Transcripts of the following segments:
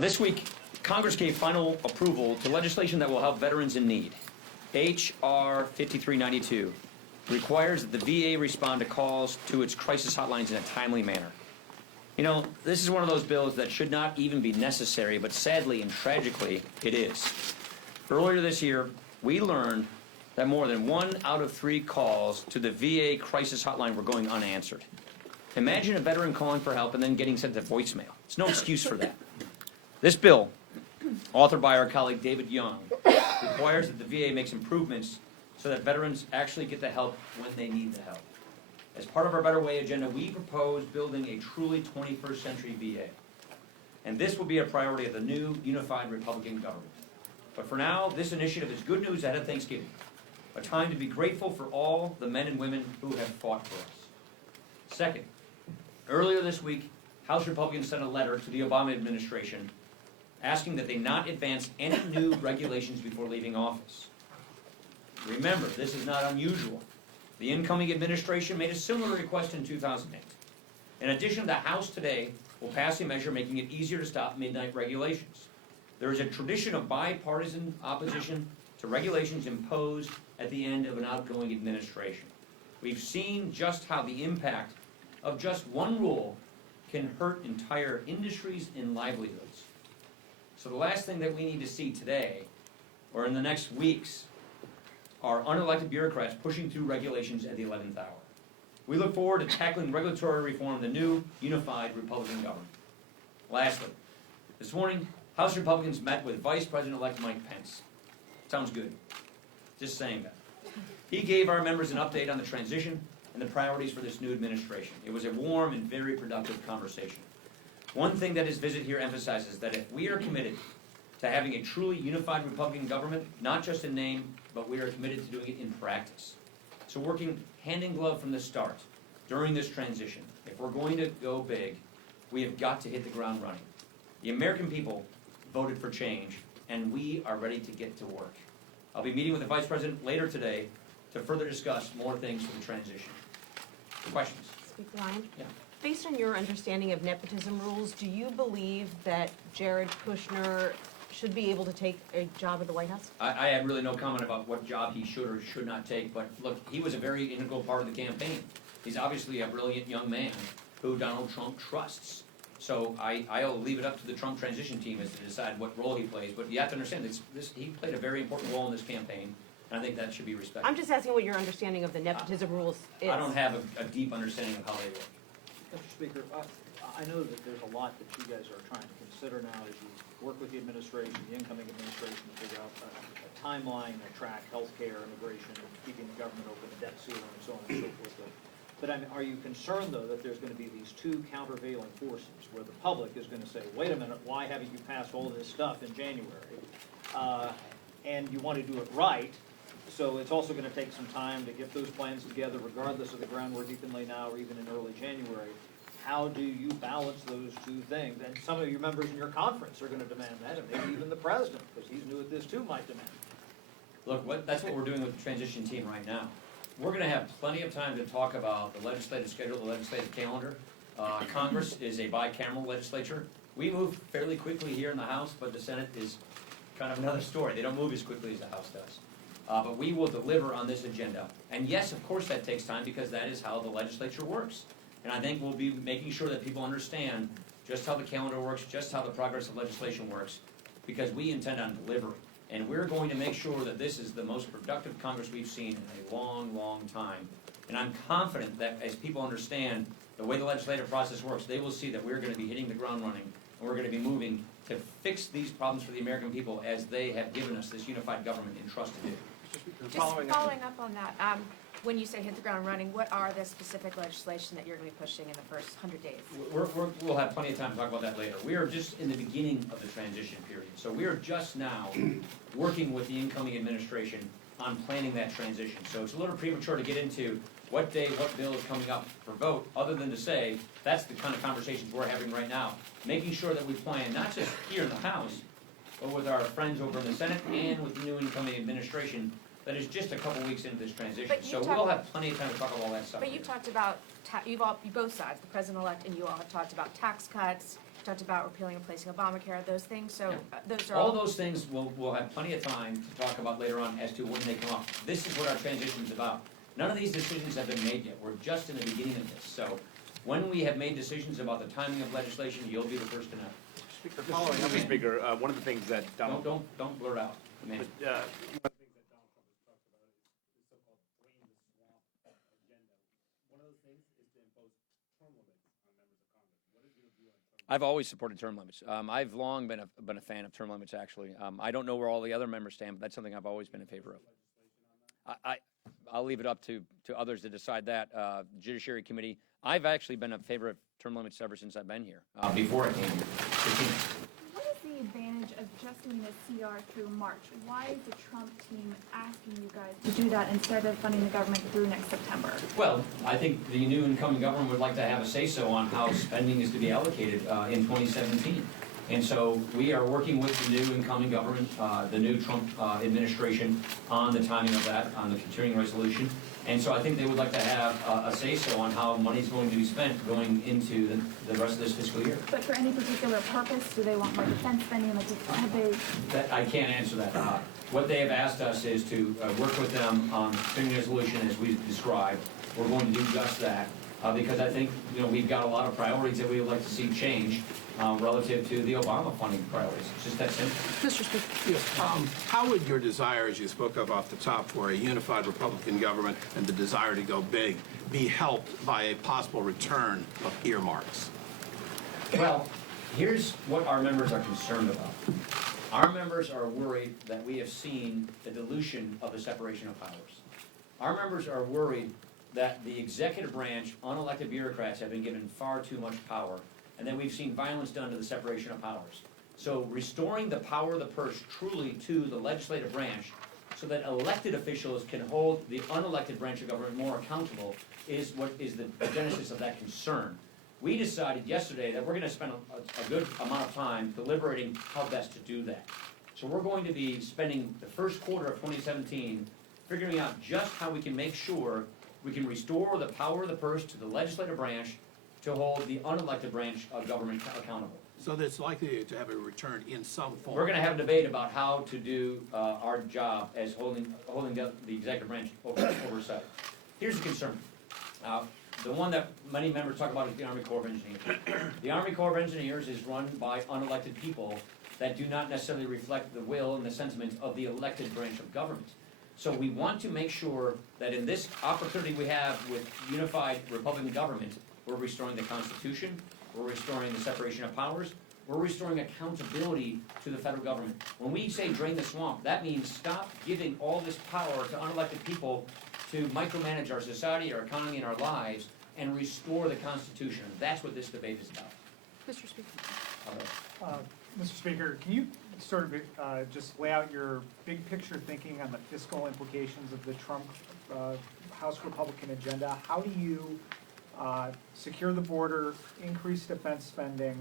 This week, Congress gave final approval to legislation that will help veterans in need. H.R. 5392 requires that the VA respond to calls to its crisis hotlines in a timely manner. You know, this is one of those bills that should not even be necessary, but sadly and tragically, it is. Earlier this year, we learned that more than 1 out of 3 calls to the VA crisis hotline were going unanswered. Imagine a veteran calling for help and then getting sent to voicemail. There's no excuse for that. This bill, authored by our colleague David Young, requires that the VA makes improvements so that veterans actually get the help when they need the help. As part of our Better Way agenda, we propose building a truly 21st century VA. And this will be a priority of the new unified Republican government. But for now, this initiative is good news ahead of Thanksgiving, a time to be grateful for all the men and women who have fought for us. Second, earlier this week, House Republicans sent a letter to the Obama administration asking that they not advance any new regulations before leaving office. Remember, this is not unusual. The incoming administration made a similar request in 2008. In addition, the House today will pass a measure making it easier to stop midnight regulations. There is a tradition of bipartisan opposition to regulations imposed at the end of an outgoing administration. We've seen just how the impact of just one rule can hurt entire industries and livelihoods. So the last thing that we need to see today, or in the next weeks, are unelected bureaucrats pushing through regulations at the 11th hour. We look forward to tackling regulatory reform in the new unified Republican government. Lastly, this morning, House Republicans met with Vice President-elect Mike Pence. Sounds good. Just saying that. He gave our members an update on the transition and the priorities for this new administration. It was a warm and very productive conversation. One thing that his visit here emphasizes that if we are committed to having a truly unified Republican government, not just in name, but we are committed to doing it in practice. So working hand in glove from the start during this transition. If we're going to go big, we have got to hit the ground running. The American people voted for change, and we are ready to get to work. I'll be meeting with the Vice President later today to further discuss more things for the transition. Questions? Speaker Ryan? Yeah. Based on your understanding of nepotism rules, do you believe that Jared Kushner should be able to take a job at the White House? I have really no comment about what job he should or should not take, but look, he was a very integral part of the campaign. He's obviously a brilliant young man who Donald Trump trusts. So I'll leave it up to the Trump transition team as to decide what role he plays. But you have to understand, he played a very important role in this campaign, and I think that should be respected. I'm just asking what your understanding of the nepotism rules is. I don't have a deep understanding of how they work. Mr. Speaker, I know that there's a lot that you guys are trying to consider now as you work with the administration, the incoming administration, to figure out a timeline, a track, healthcare, immigration, keeping the government open, the debt ceiling, and so on and so forth. But I mean, are you concerned, though, that there's going to be these two countervailing forces where the public is going to say, wait a minute, why haven't you passed all this stuff in January? And you want to do it right, so it's also going to take some time to get those plans together, regardless of the groundwork you can lay now or even in early January. How do you balance those two things? And some of your members in your conference are going to demand that, and maybe even the president, because he's new at this too, might demand it. Look, that's what we're doing with the transition team right now. We're going to have plenty of time to talk about the legislative schedule, the legislative calendar. Congress is a bicameral legislature. We move fairly quickly here in the House, but the Senate is kind of another story. They don't move as quickly as the House does. But we will deliver on this agenda. And yes, of course that takes time because that is how the legislature works. And I think we'll be making sure that people understand just how the calendar works, just how the progress of legislation works, because we intend on delivering. And we're going to make sure that this is the most productive Congress we've seen in a long, long time. And I'm confident that as people understand the way the legislative process works, they will see that we're going to be hitting the ground running, and we're going to be moving to fix these problems for the American people as they have given us this unified government and trust to do. Just following up on that, when you say hit the ground running, what are the specific legislation that you're going to be pushing in the first 100 days? We'll have plenty of time to talk about that later. We are just in the beginning of the transition period. So we are just now working with the incoming administration on planning that transition. So it's a little premature to get into what day, what bill is coming up for vote, other than to say that's the kind of conversations we're having right now. Making sure that we plan, not just here in the House, but with our friends over in the Senate and with the new incoming administration that is just a couple weeks into this transition. So we'll have plenty of time to talk about all that stuff. But you talked about, you both sides, the president-elect and you all have talked about tax cuts talked about repealing and replacing Obamacare, those things, so those are All those things we'll have plenty of time to talk about later on as to when they come up. This is what our transition is about. None of these decisions have been made yet. We're just in the beginning of this. So when we have made decisions about the timing of legislation, you'll be the first to know. Speaker, following up, Speaker, one of the things that Donald. Don't blurt out. Man. One of the things that Donald Trump has talked about is the so-called drain the swamp agenda. One of those things is to impose term limits on members of Congress. What is your view on term limits? I've always supported term limits. I've long been a fan of term limits, actually. I don't know where all the other members stand, but that's something I've always been in favor of. I'll leave it up to others to decide that. Judiciary Committee, I've actually been in favor of term limits ever since I've been here, before I came here. What is the advantage of just doing a CR through March? Why is the Trump team asking you guys to do that instead of funding the government through next September? Well, I think the new incoming government would like to have a say-so on how spending is to be allocated in 2017. And so we are working with the new incoming government, the new Trump administration, on the timing of that, on the continuing resolution. And so I think they would like to have a say-so on how money's going to be spent going into the rest of this fiscal year. But for any particular purpose, do they want more defense spending? Like, have they? That, I can't answer that. What they have asked us is to work with them on the continuing resolution as we described. We're going to do just that because I think we've got a lot of priorities that we would like to see change. Relative to the Obama funding priorities. It's just that simple. Mr. Speaker, yes. How would your desire, as you spoke of off the top, for a unified Republican government and the desire to go big be helped by a possible return of earmarks? Well, here's what our members are concerned about. Our members are worried that we have seen the dilution of the separation of powers. Our members are worried that the executive branch, unelected bureaucrats, have been given far too much power, and then we've seen violence done to the separation of powers. So restoring the power of the purse truly to the legislative branch so that elected officials can hold the unelected branch of government more accountable is what is the genesis of that concern. We decided yesterday that we're going to spend a good amount of time deliberating how best to do that. So we're going to be spending the first quarter of 2017 figuring out just how we can make sure we can restore the power of the purse to the legislative branch to hold the unelected branch of government accountable. So that's likely to have a return in some form. We're going to have a debate about how to do our job as holding the executive branch oversight. Here's the concern. The one that many members talk about is the Army Corps of Engineers. The Army Corps of Engineers is run by unelected people that do not necessarily reflect the will and the sentiments of the elected branch of government. So we want to make sure that in this opportunity we have with unified Republican government, we're restoring the Constitution, we're restoring the separation of powers, we're restoring accountability to the federal government. When we say drain the swamp, that means stop giving all this power to unelected people to micromanage our society, our economy, and our lives, and restore the Constitution. That's what this debate is about. Mr. Speaker. Mr. Speaker, can you sort of just lay out your big picture thinking on the fiscal implications of the Trump House Republican agenda? How do you secure the border, increase defense spending,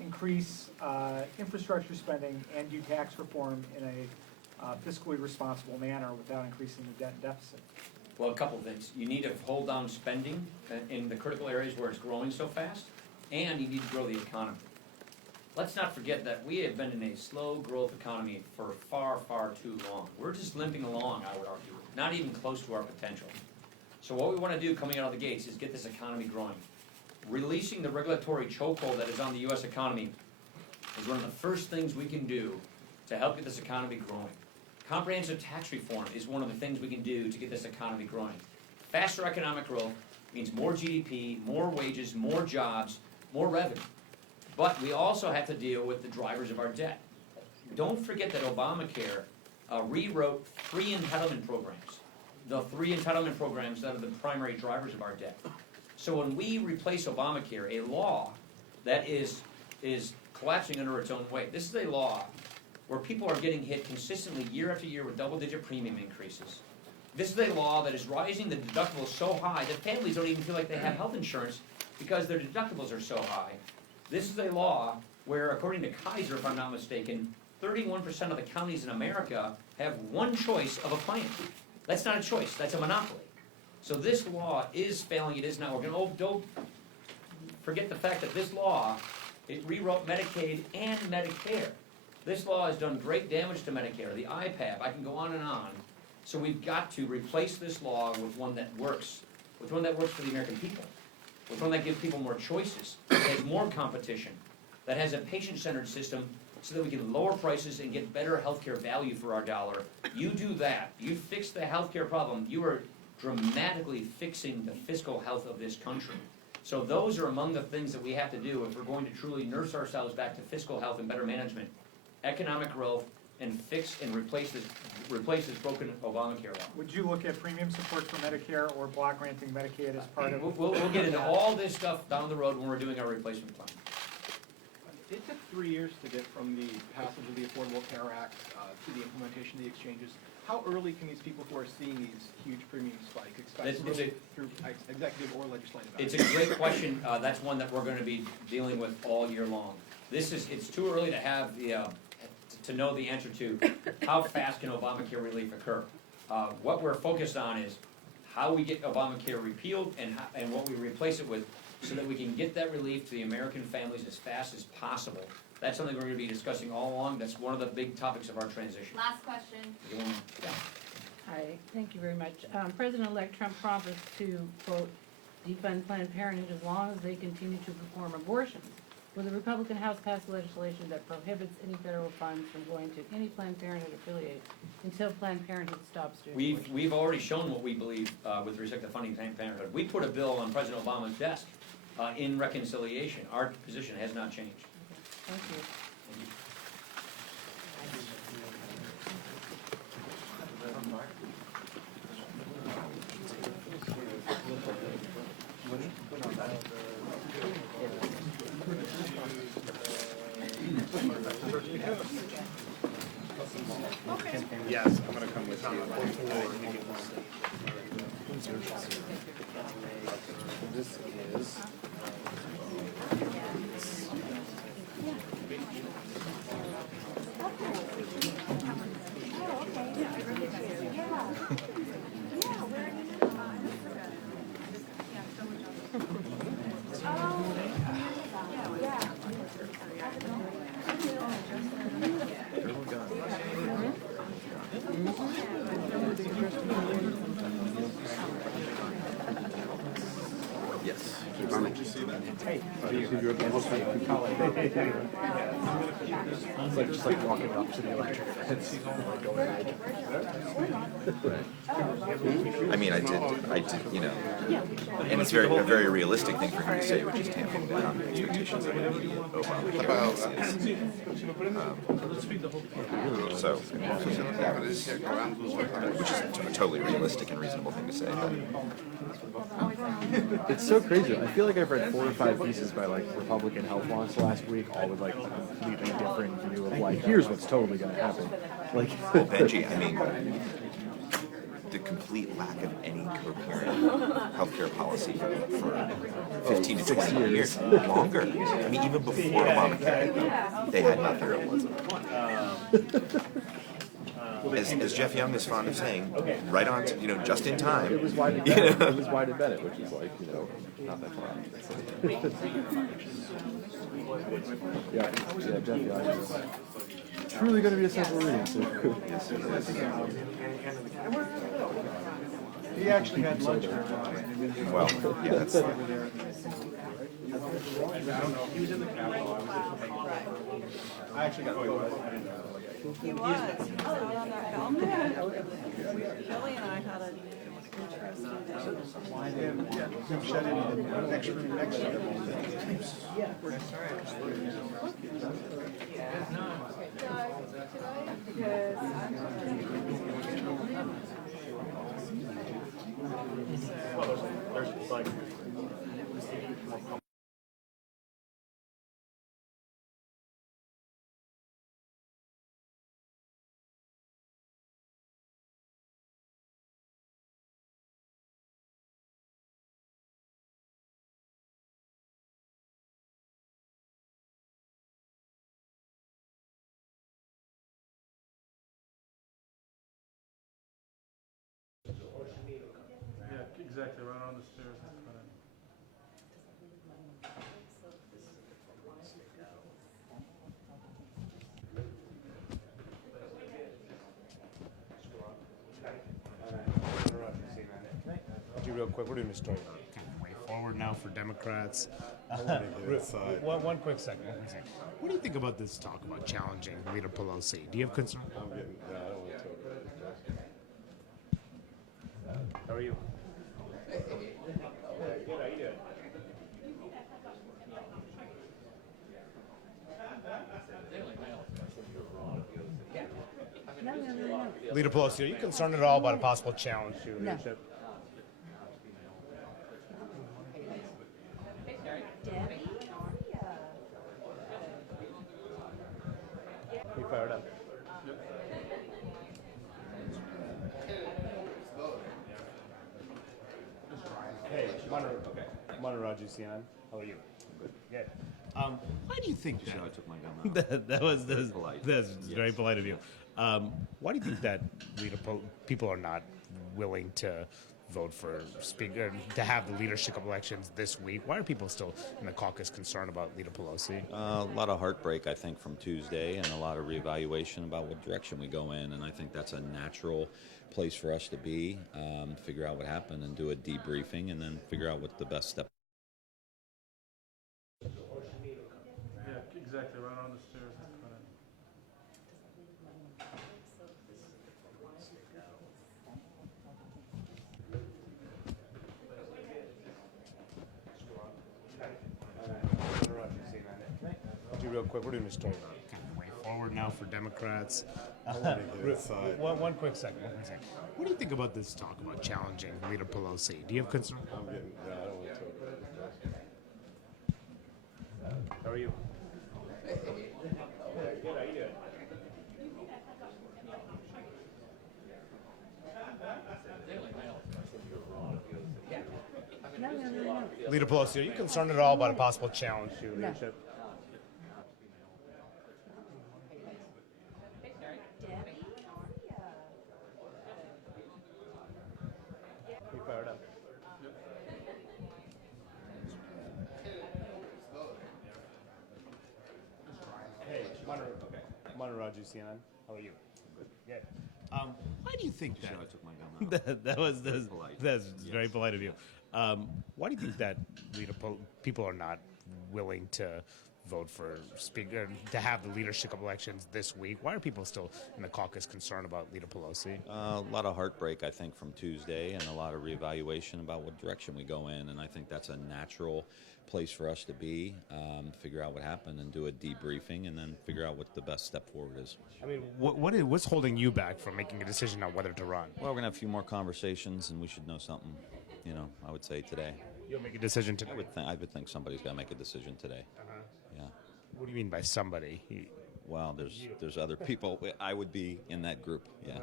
increase infrastructure spending, and do tax reform in a fiscally responsible manner without increasing the debt and deficit? Well, a couple things. You need to hold down spending in the critical areas where it's growing so fast, and you need to grow the economy. Let's not forget that we have been in a slow growth economy for far, far too long. We're just limping along, I would argue, not even close to our potential. So what we want to do coming out of the gates is get this economy growing. Releasing the regulatory chokehold that is on the U.S. economy is one of the first things we can do to help get this economy growing. Comprehensive tax reform is one of the things we can do to get this economy growing. Faster economic growth means more GDP, more wages, more jobs, more revenue. But we also have to deal with the drivers of our debt. Don't forget that Obamacare rewrote 3 entitlement programs. The 3 entitlement programs that are the primary drivers of our debt. So when we replace Obamacare, a law that is collapsing under its own weight, this is a law where people are getting hit consistently year after year with double-digit premium increases. This is a law that is rising the deductibles so high that families don't even feel like they have health insurance because their deductibles are so high. This is a law where, according to Kaiser, if I'm not mistaken, 31% of the counties in America have one choice of a plan. That's not a choice, that's a monopoly. So this law is failing, it is not working. Oh, don't forget the fact that this law It rewrote Medicaid and Medicare. This law has done great damage to Medicare, the IPAP, I can go on and on. So we've got to replace this law with one that works, with one that works for the American people, with one that gives people more choices, that has more competition, that has a patient-centered system so that we can lower prices and get better healthcare value for our dollar. You do that, you fix the healthcare problem, you are dramatically fixing the fiscal health of this country. So those are among the things that we have to do if we're going to truly nurse ourselves back to fiscal health and better management, economic growth, and fix and replace this broken Obamacare law. Would you look at premium support for Medicare or block granting Medicaid as part of? We'll get into all this stuff down the road when we're doing our replacement plan. It took 3 years to get from the passage of the Affordable Care Act to the implementation of the exchanges. How early can these people who are seeing these huge premium spikes expect through executive or legislative action? It's a great question. That's one that we're going to be dealing with all year long. It's too early to have to know the answer to how fast can Obamacare relief occur. What we're focused on is how we get Obamacare repealed and what we replace it with so that we can get that relief to the American families as fast as possible. That's something we're going to be discussing all along. That's one of the big topics of our transition. Last question. Yeah. Hi, thank you very much. President-elect Trump promised to, quote, defund Planned Parenthood as long as they continue to perform abortions. Will the Republican House pass legislation that prohibits any federal funds from going to any Planned Parenthood affiliate until Planned Parenthood stops doing abortions? We've already shown what we believe with respect to funding Planned Parenthood. We put a bill on President Obama's desk in reconciliation. Our position has not changed. Thank you. Yes, I'm gonna come with you. This is. It's like walking up to the electric fence. I mean, I did, you know, and it's a very realistic thing for him to say, which is tamping down expectations of immediate Obamacare policies. So, which is a totally realistic and reasonable thing to say. It's so crazy. I feel like I've read 4 or 5 pieces by like Republican health wonks last week, all with like a completely different view of like, here's what's totally going to happen. Like, Benji, I mean, the complete lack of any coherent healthcare policy for 15 to 20 years, longer. I mean, even before Obamacare, they had nothing. As Jeff Young is fond of saying, right on, you know, just in time. it was Wyden Bennett, it was Wyden Bennett, which is like, you know, not that far out. Yeah, Jeff Young is truly going to be a simple reading. So. He actually had lunch. Well, yeah, that's. He was in the Capitol. I actually got. He was out on that balcony. Kelly and I had an interesting Shut in the next room next to him. There's like. Yeah, exactly, right on the stairs. real quick. We're doing a story kind of way forward now for Democrats. One quick second. What do you think about this talk about challenging Leader Pelosi? Do you have concern? I don't want to talk about it. How are you? Leader Pelosi, are you concerned at all about a possible challenge to your leadership? You fired up. Hey, Monterey CNN. How are you? Good. Why do you think that? I took my gun out. that was polite. that's Yes. very polite of you. Why do you think that people are not willing to vote for speaker to have the leadership elections this week? Why are people still in the caucus concerned about Leader Pelosi? A lot of heartbreak, I think, from Tuesday, and a lot of reevaluation about what direction we go in. And I think that's a natural place for us to be, figure out what happened and do a debriefing, and then figure out what the best step. Yeah, exactly, right on the stairs. Real quick, we're doing a story kind of way forward now for Democrats. One quick second. What do you think about this talk about challenging Leader Pelosi? Do you have concern? I don't want to talk about it. How are you? Leader Pelosi, are you concerned at all about a possible challenge to your leadership? You fired up. Hey, Monterey CNN. How are you? Good. Why do you think that? I took my gun out. that's polite. That's Yes. very polite of you. Why do you think that people are not willing to vote for speaker to have the leadership elections this week? Why are people still in the caucus concerned about Leader Pelosi? A lot of heartbreak, I think, from Tuesday, and a lot of reevaluation about what direction we go in. And I think that's a natural place for us to be, figure out what happened and do a debriefing, and then figure out what the best step forward is. I mean, what's holding you back from making a decision on whether to run? Well, we're going to have a few more conversations, and we should know something, I would say today. You'll make a decision today. I would think somebody's got to make a decision today. Yeah. What do you mean by somebody? Well, there's other people. I would be in that group. Yeah.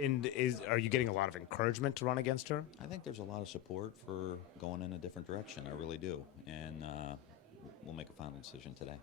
And are you getting a lot of encouragement to run against her? I think there's a lot of support for going in a different direction. I really do. And we'll make a final decision today.